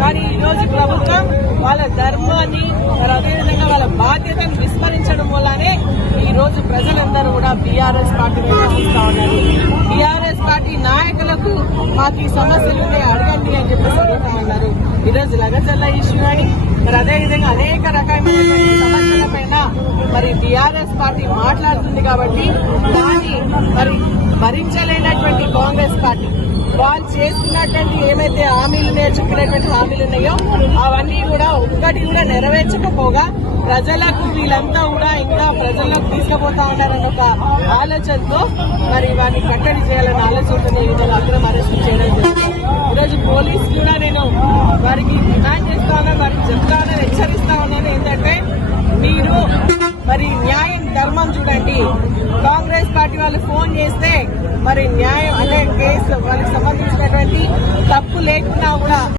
కానీ ఈ రోజు ప్రభుత్వం వాళ్ళ ధర్మాన్ని మరి అదేవిధంగా వాళ్ళ బాధ్యతను విస్మరించడం వల్లనే ఈ రోజు ప్రజలందరూ కూడా బీఆర్ఎస్ పార్టీ వైపు చూస్తా ఉన్నారు. బీఆర్ఎస్ పార్టీ నాయకులకు మాకు ఈ సమస్యలు అడగండి అని చెప్పేసి అడుగుతా ఉన్నారు. ఈ రోజు లగచల్ల ఇష్యూ అని మరి అదేవిధంగా అనేక రకమైన సమస్యల పైన మరి బీఆర్ఎస్ పార్టీ మాట్లాడుతుంది కాబట్టి దాన్ని మరి భరించలేనటువంటి కాంగ్రెస్ పార్టీ. వాళ్ళు చేస్తున్నటువంటి ఏమైతే హామీలు ఉన్నాయో హామీలు ఉన్నాయో అవన్నీ కూడా ఒక్కటి కూడా నెరవేర్చకపోగా ప్రజలకు వీళ్ళంతా కూడా ఇంకా ప్రజలకు తీసుకుపోతా ఉన్నారన్న ఒక ఆలోచనతో మరి వారిని కట్టడి చేయాలన్న ఆలోచనతో ఈరోజు అక్రమ అరెస్ట్ చేయడం జరిగింది. ఈరోజు పోలీస్ కూడా నేను వారికి డిమాండ్ చేస్తా ఉన్నాను వారికి చెప్తా ఉన్నాను హెచ్చరిస్తా ఉన్నాను ఏంటంటే మీరు మరి న్యాయం ధర్మం చూడండి. కాంగ్రెస్ పార్టీ వాళ్ళు ఫోన్ చేస్తే మరి న్యాయం అంటే తప్పు లేకున్నా కూడా